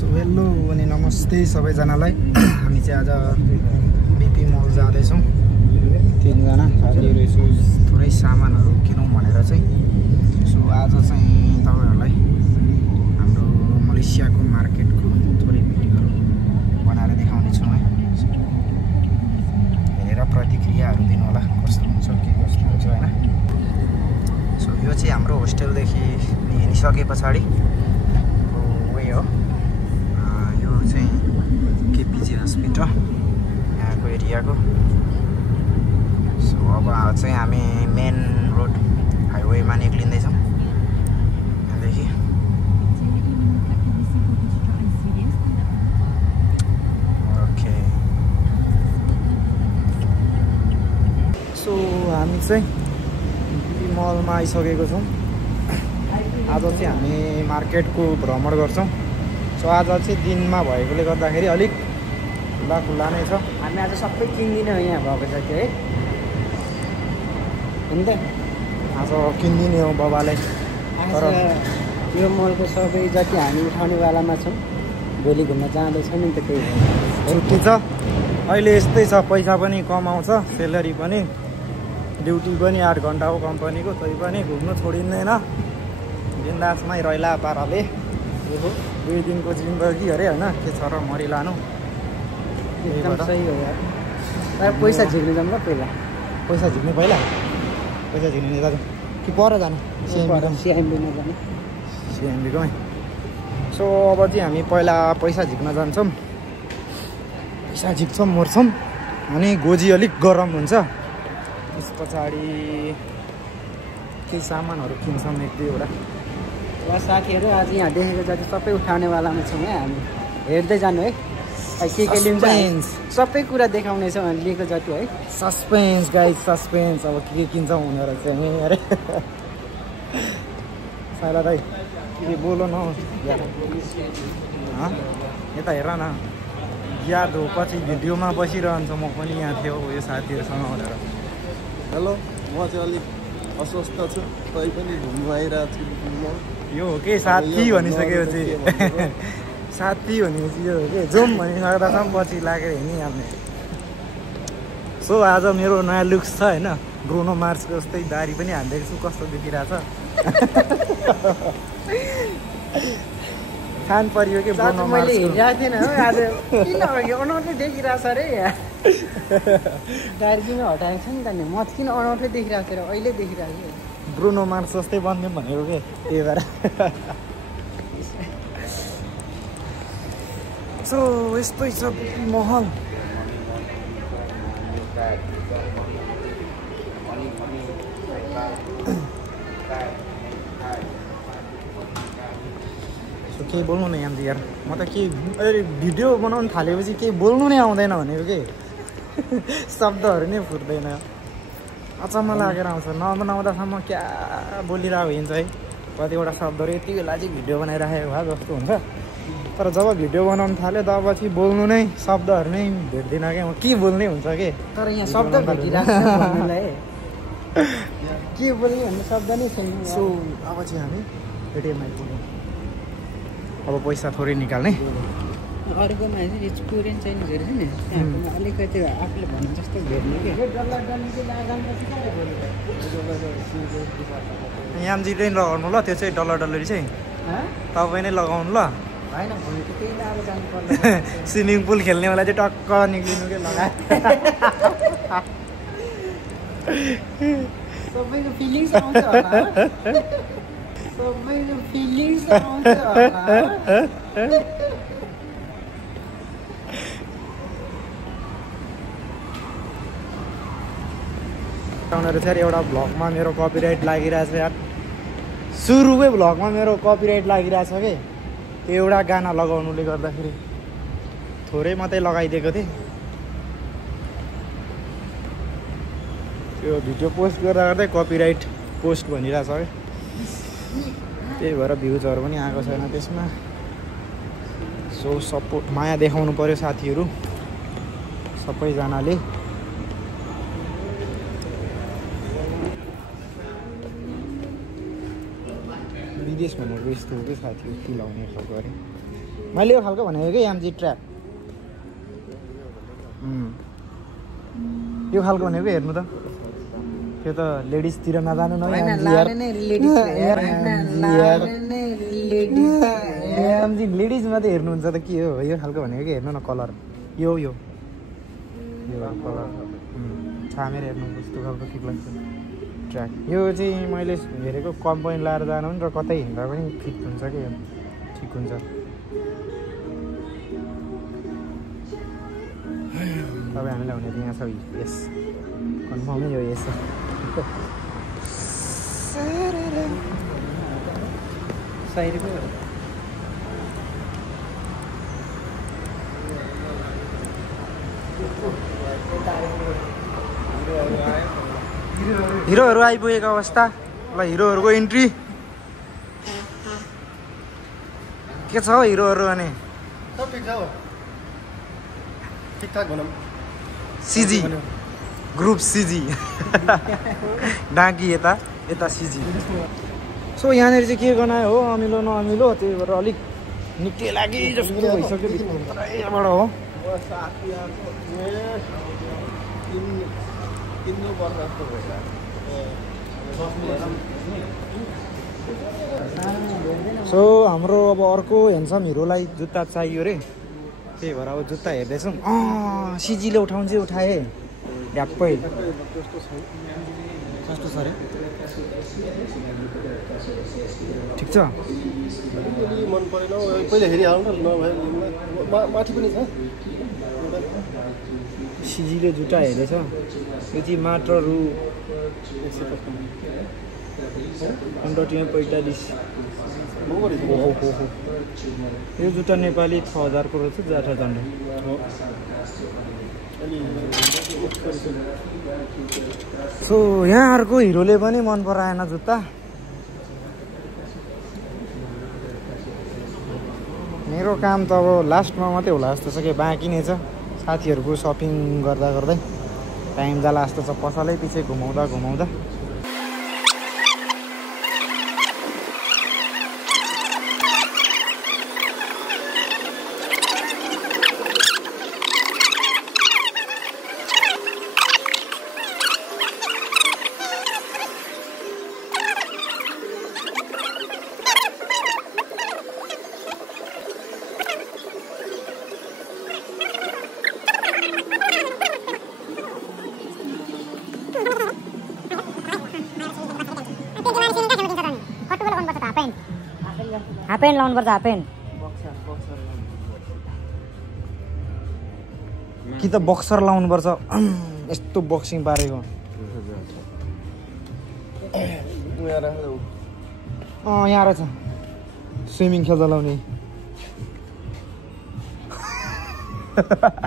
So hello अनि नमस्ते सबैजनालाई। हामी चाहिँ आज बिपी मल जाँदैछौँ तीनजना साथीहरू। यसो थोरै सामानहरू किनौँ भनेर चाहिँ। सो आज चाहिँ तपाईँहरूलाई हाम्रो मलेसियाको मार्केटको थोरै भिडियोहरू बनाएर देखाउने छौँ है। हेरेर प्रतिक्रियाहरू दिनु होला, कस्तो हुन्छ के कस्तो हुन्छ होइन। सो यो चाहिँ हाम्रो होस्टेलदेखि हिँडिसके पछाडि वे हो। यो चाहिँ केपिजी हस्पिटल यहाँको एरियाको। सो अब चाहिँ हामी मेन रोड हाइवेमा निक्लिँदैछौँ यहाँदेखि। ओके, सो हामी चाहिँ मलमा आइसकेको छौँ। आज चाहिँ हामी मार्केटको भ्रमण गर्छौँ। सो आज चाहिँ दिनमा भएकोले गर्दाखेरि अलिक खुला नै छ। हामी आज सबै किन्दिनँ यहाँ भएको छ त्यो है। हुन्छ आज किनिदिने हो बाबाले। तर यो मलको सबै जति हामी उठाउनेवालामा छौँ। भोलि घुम्न जाँदैछौँ नि त, त्यही छुट्टी छ अहिले। यस्तै छ, पैसा पनि कमाउँछ, सेलरी पनि, ड्युटी पनि 8 घन्टा हो कम्पनीको, तै पनि घुम्नु छोडिँदैन। बिन्दासमै रहिला पाराले 2 दिनको जिन्दगी अरे होइन, के छ र मरिलानु। एकदम सही हो यार। तर पैसा झिक्नु जाऊँ ल पहिला। पैसा झिक्नु पहिला? पैसा झिक्नु जानु कि पर जानु? सिएमबीमा जाने, सिएमबीकोमै। सो अब चाहिँ हामी पहिला पैसा झिक्न जान्छौँ। पैसा झिक्छौँ, मर्छौँ, अनि गोजी अलिक गरम हुन्छ। त्यस पछाडि केही सामानहरू किन्छौँ 1-2वटा। ल साथीहरू, आज यहाँ देखेको जति सबै उठाउनेवालामा छौँ है हामी। हेर्दै जानु है, के लिन्छ सबै कुरा देखाउनेछौँ हामी लिएको जति है। Suspense guys, suspense. अब के किन्छौँ भनेर चाहिँ अरे साइला दाइ के बोलो न यता हेर न। याद हो पछि भिडियोमा बसिरहन्छ म पनि यहाँ थियो यो साथीहरूसँग भनेर। हेलो, म चाहिँ अलिक अस्वस्थ छु, तै पनि घुम्नु आइरहेको छु। यो हो कि साथी भनिसकेपछि साथी भनेपछि यो हो कि जाउँ भनिसक्दासम्म पछि लागेर हिँडिहाल्ने। सो आज मेरो नयाँ लुक्स छ होइन, ब्रुनो मार्सको जस्तै दारी पनि हालिदिएको छु। कस्तो देखिरहेछ खान परियो कि ब्रुनो मार्स। मैले हिँडिरहेको थिएन हो आज, किन अनौठो देखिरहेछ अरे यहाँ। दारी किन हटाएको छ नि त नि, म किन अनौठो देखिरहेको थिएँ र अहिले देखिरहेको छु। ब्रुनो मार्स जस्तै बनिदिउँ भनेको के, त्यही भएर। सो यस्तै छ महल। सो केही बोल्नु नै आउँछ यार, म त के भिडियो बनाउनु थालेपछि केही बोल्नु नै आउँदैन भनेको के शब्दहरू नै फुट्दैन। अचम्म लागेर आउँछ, नबनाउँदासम्म क्या बोलिरहेको हिँड्छ है। कतिवटा शब्दहरू यति बेला चाहिँ भिडियो बनाइराखेको भए जस्तो हुन्छ, तर जब भिडियो बनाउनु थाल्यो तबपछि बोल्नु नै, शब्दहरू नै भेट्दिनँ क्या म। के बोल्ने हुन्छ के, तर यहाँ शब्द भेटिरहेको छ भन्नुलाई के बोल्ने भन्ने शब्द नै छैन। सो अब चाहिँ हामी एटिएम आइपुग्यौँ। अब पैसा थोरै निकाल्ने। अरूको मान्छे एक्सपिरियन्स चाहिँ हेर्छ नि, अलिकति आफूले भन्नु जस्तो भेट्ने कि यामजी चाहिँ लगाउनु ल, त्यो चाहिँ डलरी चाहिँ तपाईँ नै लगाउनु ल। होइन भोलि त त्यही लाएर जानु पर्छ। स्विमिङ पुल खेल्नेवाला चाहिँ टक्क निक्लिनु के लगाए। सबैको फिलिङ्स आउँछ होला, सबैको फिलिङ्स आउँछ होला। एउटा भ्लगमा मेरो कपिराइट लागिरहेछ यार। सुरुकै भ्लगमा मेरो कपिराइट लागिरहेछ कि, त्यो एउटा गाना लगाउनुले गर्दाखेरि थोरै मात्रै लगाइदिएको थिएँ। त्यो भिडियो पोस्ट गर्दा गर्दै कपिराइट पोस्ट भनिरहेछ कि, त्यही भएर भ्युजहरू पनि आएको छैन त्यसमा। सो सपोर्ट, माया देखाउनु पर्यो साथीहरू सबैजनाले। विदेश भनेको यस्तो हो कि साथी, चिलाउने खालको अरे। मैले यो खालको भनेको कि यामजी ट्र्याक यो खालको भनेको हेर्नु त त्यो त लेडिजतिर नजानु न यामजी लेडिज मात्रै हेर्नुहुन्छ त के हो यो खालको भनेको कि हेर्नु न कलर यो कलर छामेर हेर्नु कस्तो खालको ठिक लाग्छ ट्र्याक यो चाहिँ मैले हेरेको कम्पनी लाएर जानु पनि र कतै हिँड्दा पनि फिट हुन्छ कि यो ठिक हुन्छ तपाईँ हामीलाई हुने त यहाँ छ यस कन्फर्मै यो यस हिरोहरू आइपुगेको अवस्था ल हिरोहरूको इन्ट्री के छ हौ हिरोहरू अनि ठिकठाक भनौँ सिजी ग्रुप सिजी डाँकी यता सिजी सो यहाँनिर चाहिँ के गनायो हो अमिलो नअमिलो त्यही भएर अलिक निकै लागि जस्तो भइसक्यो भित्रबाट हो सो हाम्रो अब अर्को हेन्सम हिरोलाई जुत्ता चाहियो रे त्यही भएर अब जुत्ता हेर्दैछौँ सिजीले उठाउँछ उठाए ढ्याप्पै कस्तो छ अरे ठिक छ मन परेन पहिला हेरिहाल्नु न माथि पनि छ सिजीले जुत्ता हेरेछ यो चाहिँ मात्र रु 145 यो जुत्ता नेपाली 6000 को रहेछ जाठा झन्डै सो यहाँहरूको हिरोले पनि मन पराएन जुत्ता मेरो काम त अब लास्टमा मात्रै होला जस्तो छ कि बाँकी नै छ साथीहरूको सपिङ गर्दा गर्दै टाइम जाला जस्तो छ पसलै पछि घुमाउँदा हाफप्यान्ट लाउनुपर्छ हाफप्यान्ट कि त बक्सर लाउनुपर्छ यस्तो बक्सिङ पारेको यहाँ रहेछ स्विमिङ खेल्दा लाउने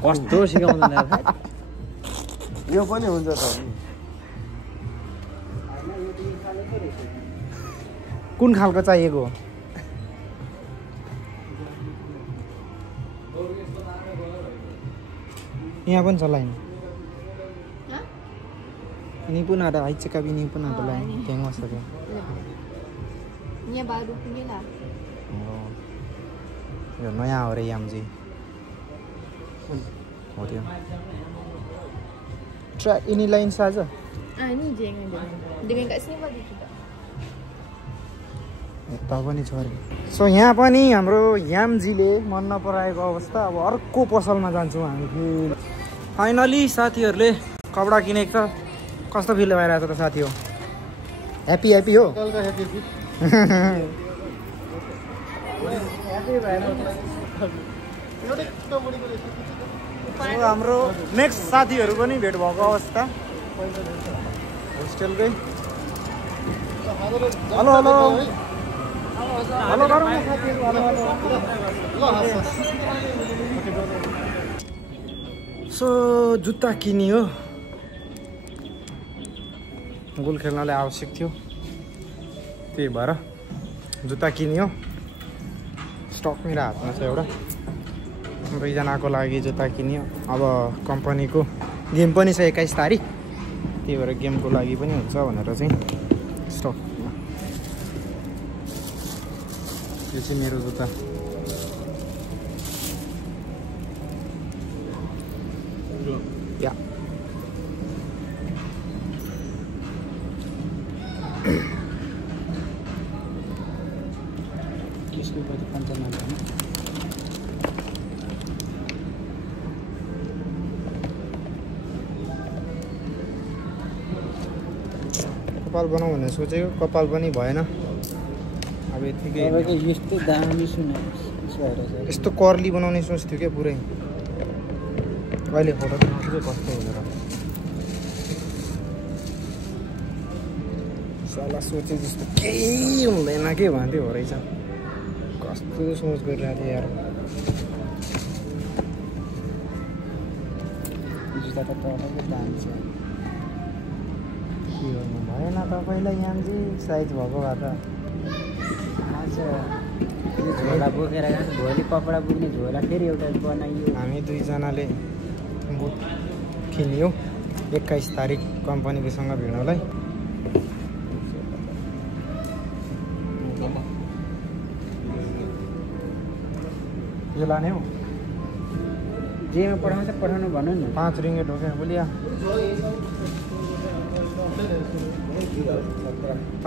कस्तो सिकाउँदैन यो पनि हुन्छ त कुन खालको चाहिएको यहाँ पनि छ line ini pun ada ICKB ini pun ada lain tengok saja ini baru punya lah oh yo नयाँ हो रे यामजी हो त्यो track ini lain saja ini dengan kat sini bagus juga यता पनि छ रे सो यहाँ पनि हाम्रो यामजीले मन नपराएको अवस्था अब अर्को पसलमा जान्छौँ हामी फाइनली साथीहरूले कपडा किनेको छ कस्तो फिल भइरहेको छ त साथी हो ह्याप्पी हो हाम्रो नेक्स्ट साथीहरू पनि भेट भएको अवस्था होस्टेलकै हेलो गरौँ न साथीहरू सो जुत्ता किनियो गोल खेल्नलाई आवश्यक थियो त्यही भएर जुत्ता किनियो स्टक मेरो हातमा छ एउटा दुईजनाको लागि जुत्ता किनियो अब कम्पनीको गेम पनि छ 21 तारिक त्यही भएर गेमको लागि पनि हुन्छ भनेर चाहिँ स्टक यो चाहिँ मेरो जुत्ता या त्यसको पछि 55 हैन कपाल बनाऊ भनेर सोचेको कपाल पनि भएन अब यतिकै तपाईको यस्तो दामी सुने यस्तो कर्ली बनाउने सोच थियो क्या पुरै अहिले फोटो चाहिँ कस्तो हुँदो रहेछ साला सोचे जस्तो केही हुँदैन के भन्थ्यो हो रहेछ कस्तो सोच गरिरहेको थियो यार जुत्ता त तपाईँको दामी छ के गर्नु भएन तपाईँलाई यामजी साइज भएको भए त आज यो झोला बोकेर जान्छ भोलि कपडा बोक्ने झोला फेरि एउटा बनाइयो हामी दुईजनाले बुट किन्यौँ 21 तारिक कम्पनीकोसँग भिड्नलाई यो लाने हो जेमा पठाउँछ पठाउनु भन्नु न 5 रिङ्गेट हो क्या बोलिया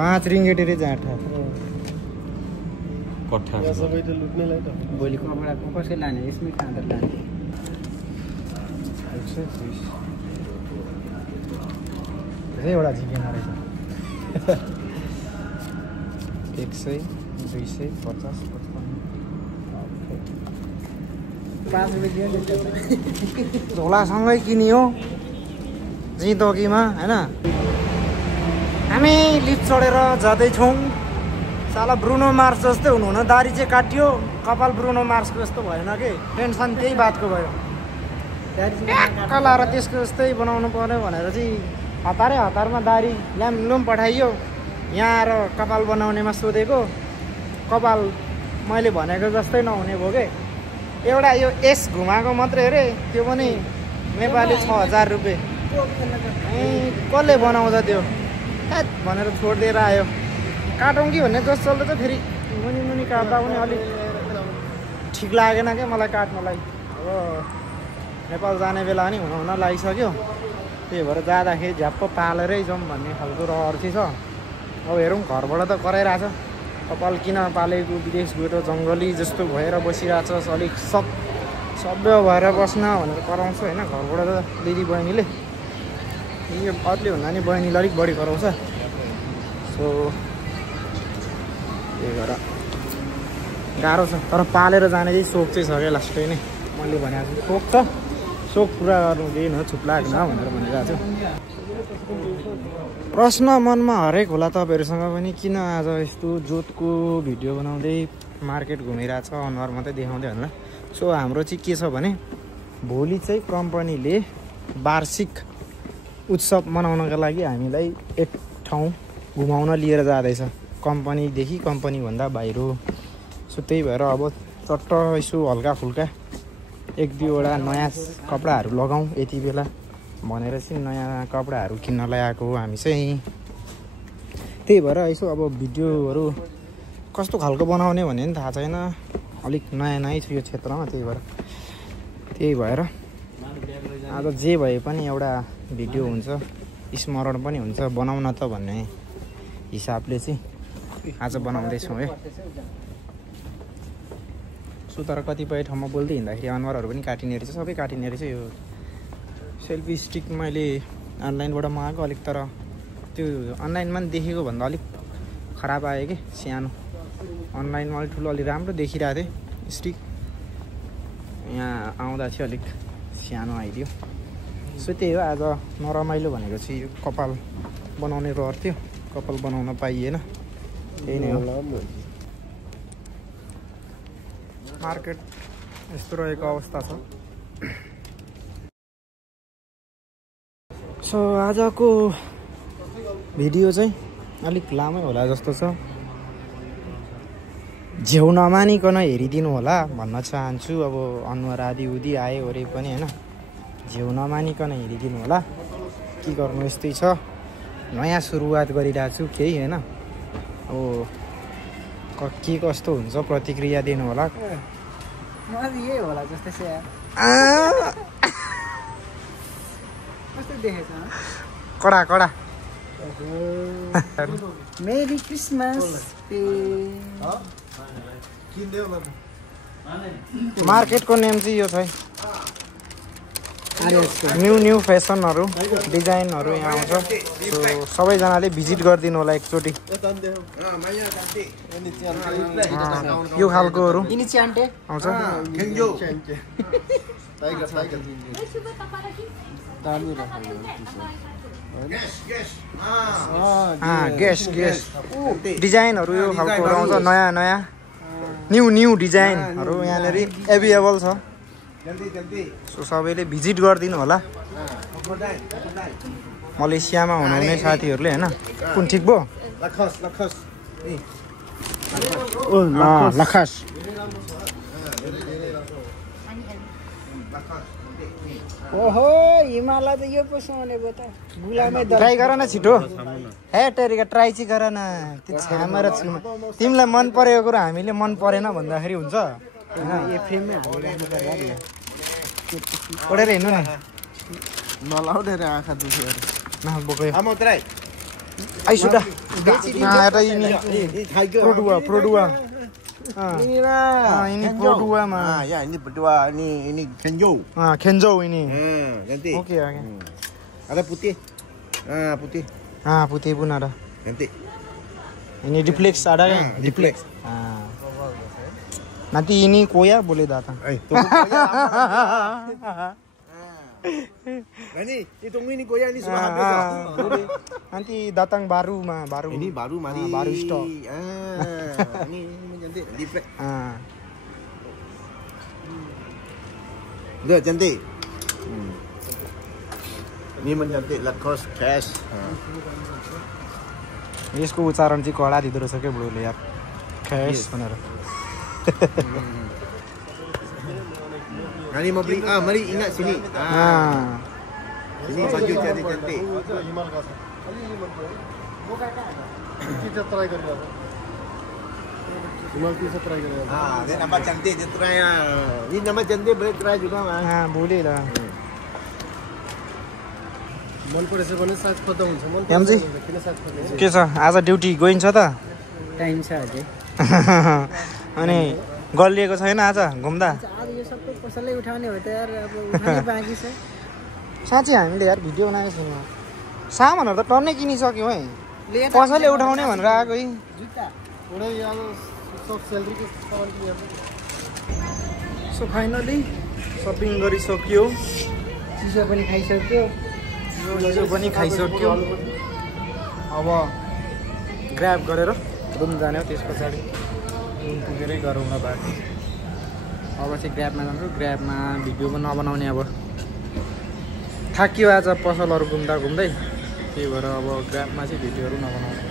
5 रिङ्गेट रे जाँठा सबै त लुट्नेलाई त भोलि कपडा कसरी लाने यसमै कहाँ लाने 130 एउटा झिकेन रहेछ 100 200 50 5 रुपियाँ दियो झोलासँगै किनियो जिन्दगीमा होइन हामी लिफ्ट चढेर जाँदैछौँ साला ब्रुनो मार्स जस्तै हुनुहुन दारी चाहिँ काटियो कपाल ब्रुनो मार्सको जस्तो भएन कि टेन्सन त्यही बातको भयो लाएर त्यसको जस्तै बनाउनु पर्यो भनेर चाहिँ हतारमा दारी ल्याम्लुम पठाइयो यहाँ आएर कपाल बनाउनेमा सोधेको कपाल मैले भनेको जस्तै नहुने भयो कि एउटा यो एस घुमाएको मात्रै अरे त्यो पनि नेपाली 6000 रुपियाँ कसले बनाउँछ त्यो भनेर छोडिदिएर आयो काटौँ कि भन्ने जस चल्दै चाहिँ फेरि मुनि काट्दा पनि अलिक ठिक लागेन क्या मलाई काट्नलाई अब नेपाल जाने बेला पनि हुन लागिसक्यो त्यही भएर जाँदाखेरि झ्याप्प पालेरै जाउँ भन्ने खालको रहर चाहिँ छ अब हेरौँ घरबाट त कराइरहेछ कपाल किन पालेको विदेश गएर जङ्गली जस्तो भएर बसिरहेछ अलिक सभ्य भएर बस्न भनेर कराउँछ होइन घरबाट त दिदी बहिनीले यो अरूले भन्दा नि बहिनीले अलिक बढी कराउँछ सो त्यही भएर गाह्रो छ तर पालेर जाने चाहिँ सोख चाहिँ छ क्या लास्टै नै मैले भनेको छु सोख छ सोख पुरा गर्नु केही न छुप लाग्न भनेर भनिरहेको छु प्रश्न मनमा हरेक होला तपाईँहरूसँग पनि किन आज यस्तो जोतको भिडियो बनाउँदै मार्केट घुमिरहेछ अनुहार मात्रै देखाउँदै होला सो हाम्रो चाहिँ के छ भने भोलि चाहिँ कम्पनीले वार्षिक उत्सव मनाउनका लागि हामीलाई एक ठाउँ घुमाउन लिएर जाँदैछ कम्पनीदेखि कम्पनीभन्दा बाहिर सो त्यही भएर अब चट्ट यसो हल्का फुल्का 1-2वटा नयाँ कपडाहरू लगाउँ यति बेला भनेर चाहिँ नयाँ कपडाहरू किन्नलाई आएको हो हामी चाहिँ त्यही भएर यसो अब भिडियोहरू कस्तो खालको बनाउने भन्ने पनि थाहा छैन अलिक नयाँ छु यो क्षेत्रमा त्यही भएर आज जे भए पनि एउटा भिडियो हुन्छ स्मरण पनि हुन्छ बनाउन त भन्ने हिसाबले चाहिँ आज बनाउँदैछौँ है सो तर कतिपय ठाउँमा बोल्दै हिँड्दाखेरि अनुहारहरू पनि काटिने रहेछ सबै काटिने रहेछ यो सेल्फी स्टिक मैले अनलाइनबाट मगाएको अलिक तर त्यो अनलाइनमा पनि देखेको भन्दा अलिक खराब आयो कि सानो अनलाइनमा अलिक ठुलो अलिक राम्रो देखिरहेको थिएँ स्टिक यहाँ आउँदा चाहिँ अलिक सानो आइदियो सो त्यही हो आज नरमाइलो भनेको चाहिँ यो कपाल बनाउने रहर थियो कपाल बनाउन पाइएन त्यही नै हो मार्केट यस्तो रहेको अवस्था छ सो आजको भिडियो चाहिँ अलिक लामै होला जस्तो छ झेउ नमानिकन हेरिदिनु होला भन्न चाहन्छु अब अनुहार आदि उदी आयो ओरे पनि होइन झेउ नमानिकन हेरिदिनु होला के गर्नु यस्तै छ नयाँ सुरुवात गरिरहेको छु केही होइन अब के कस्तो हुन्छ प्रतिक्रिया दिनु होला यही होला जस्तै देखेछ कडा कडा मेरी क्रिसमस मार्केटको नेम चाहिँ यो छ है न्यू फेसनहरू डिजाइनहरू यहाँ आउँछ सो सबैजनाले भिजिट गरिदिनु होला एकचोटि यो खालकोहरू आउँछ गेस डिजाइनहरू यो खालकोहरू आउँछ नयाँ नयाँ न्यू डिजाइनहरू यहाँनिर एभाइलेबल छ सो सबैले भिजिट गरिदिनु होला मलेसियामा हुनुहुने साथीहरूले होइन कुन ठिक भयो लखस ओहो हिमालय त यो पो भनेको त गुलामै ट्राई गर न छिटो हे टेरिका ट्राई चाहिँ गर न त्यो छ्यामा र छुमा तिमीलाई मन परेको कुरा हामीले मन परेन भन्दाखेरि हुन्छ पढेर हिँड्नु न नलाउने रे आँखा दुखेर आइसुटा प्रोडुवा ini produa mah. Ya, ini berdua, ini kenjo. Kenjo ini. Nanti. Oke. Ada putih. Putih. Putih pun ada. Nanti. Ini duplex ada kan? Duplex. Nanti ini koya boleh datang. Nah ini tunggu ini koya ini sudah habis. Nanti datang baru mah, baru. Ini baru mari. Baru stok. Ini cantik, dipek. Udah cantik. Ini mencantik Lacoste cash. यसको उच्चारण चाहिँ कडा दिँदो रहेछ के बुढोले यार cash भनेर Nanti mau beli, mari ingat sini. Sini baju cantik-cantik. Kita try kali apa? Cuma kita try kali apa? Dia nampak cantik, dia try Ini nampak cantik, boleh try juga mas. boleh lah. मन परेछ भने साथ खोज्दा हुन्छ मन यामजी किन साथ खोज्दै के छ आज ड्युटी गइन्छ त टाइम छ अझै अनि गलिएको छैन आज घुम्दा आज यो सबै कसैले उठाउने हो त यार अब उठाउनै बाँकी छ साँच्चै हामीले यार भिडियो बनाएको छैनौँ सामानहरू त टन्नै किनिसक्यौँ है कसैले उठाउने भनेर आएको है जुत्ता पुरै अब सब स्यालेरीको सामान किनेर सो फाइनली सपिङ गरिसक्यो चिसो पनि खाइसक्यो चिसो पनि खाइसक्यो अब ग्र्याब गरेर रुम जाने हो त्यस पछाडि रुम पुगेरै गरौँ न बाटो अब चाहिँ ग्र्याबमा जान्छु ग्र्याबमा भिडियो पनि नबनाउने अब थाकियो आज पसलहरू घुम्दा घुम्दै त्यही भएर अब ग्र्याबमा चाहिँ भिडियोहरू नबनाउने